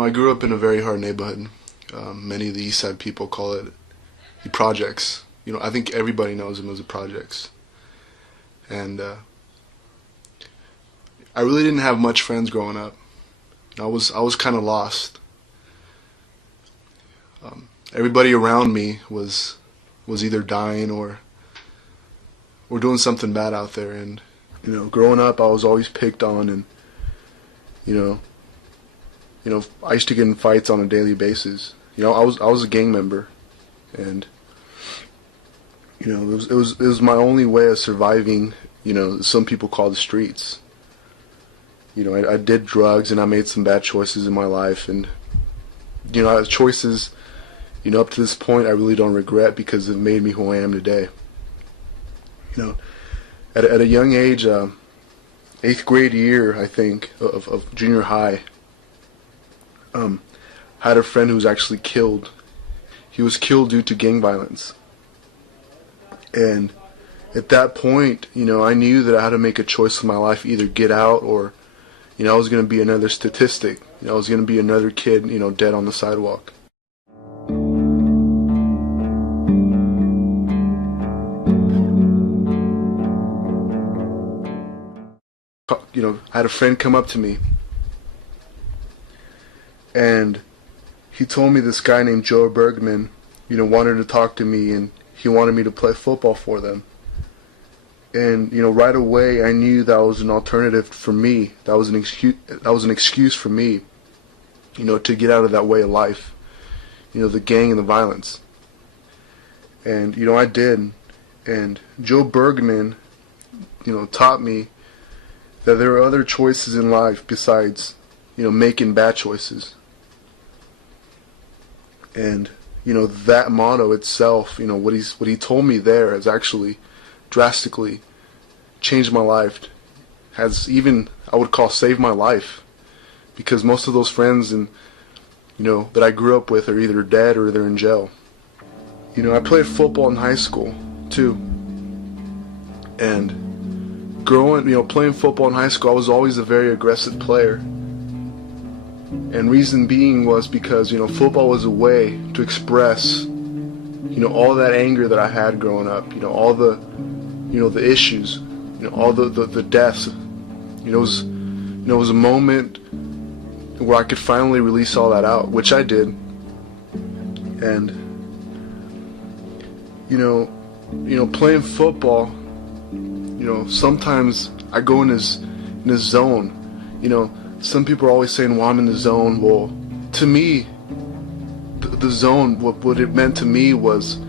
I grew up in a very hard neighborhood. Many of the East Side people call it the projects. I think everybody knows them as the projects. And I really didn't have much friends growing up. I was kind of lost. Everybody around me was either dying or doing something bad out there. And growing up, I was always picked on, and I used to get in fights on a daily basis. I was a gang member, and it was my only way of surviving. Some people call the streets. I did drugs, and I made some bad choices in my life, and choices up to this point I really don't regret because it made me who I am today. At a young age, 8th grade year, I think, of junior high, I had a friend who was actually killed. He was killed due to gang violence. And at that point, I knew that I had to make a choice in my life, either get out or, I was going to be another statistic. I was going to be another kid, dead on the sidewalk. I had a friend come up to me, and he told me this guy named Joe Bergman, wanted to talk to me, and he wanted me to play football for them. And right away I knew that was an alternative for me. That was an excuse for me, to get out of that way of life, the gang and the violence. And I did. And Joe Bergman, taught me that there are other choices in life besides, making bad choices. And that motto itself, what he told me there has actually drastically changed my life. Has even, I would call, saved my life, because most of those friends that I grew up with are either dead or they're in jail. I played football in high school too, and playing football in high school, I was always a very aggressive player. And reason being was because, football was a way to express, all that anger that I had growing up, all the, the issues, all the deaths. It was a moment where I could finally release all that out, which I did. And, playing football, sometimes I go in this zone. Some people are always saying, well, I'm in the zone. Well, to me, the zone, what it meant to me was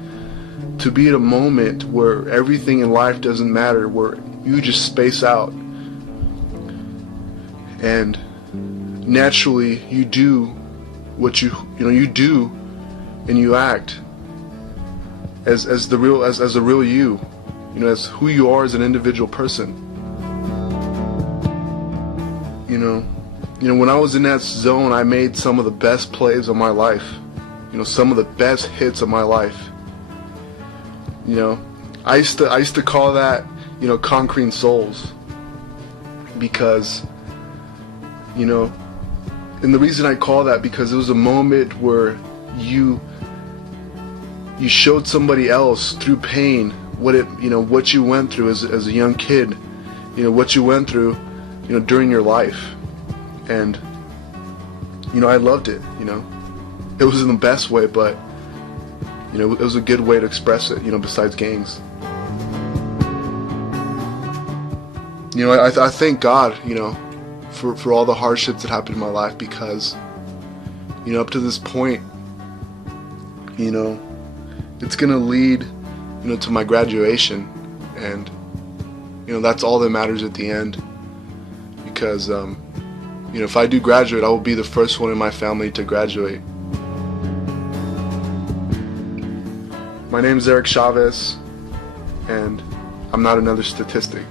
to be at a moment where everything in life doesn't matter, where you just space out. And naturally, you do what you do, and you act as a real you, as who you are as an individual person. When I was in that zone, I made some of the best plays of my life. Some of the best hits of my life. I used to call that, conquering souls, because, and the reason I call that, because it was a moment where you showed somebody else through pain what you went through as a young kid, what you went through, during your life. And, I loved it, It was in the best way, but, it was a good way to express it, besides gangs. I thank God, for all the hardships that happened in my life, because, up to this point, it's going to lead, to my graduation. And, that's all that matters at the end. Because, if I do graduate, I will be the first one in my family to graduate. My name is Erik Chavez, and I'm not another statistic.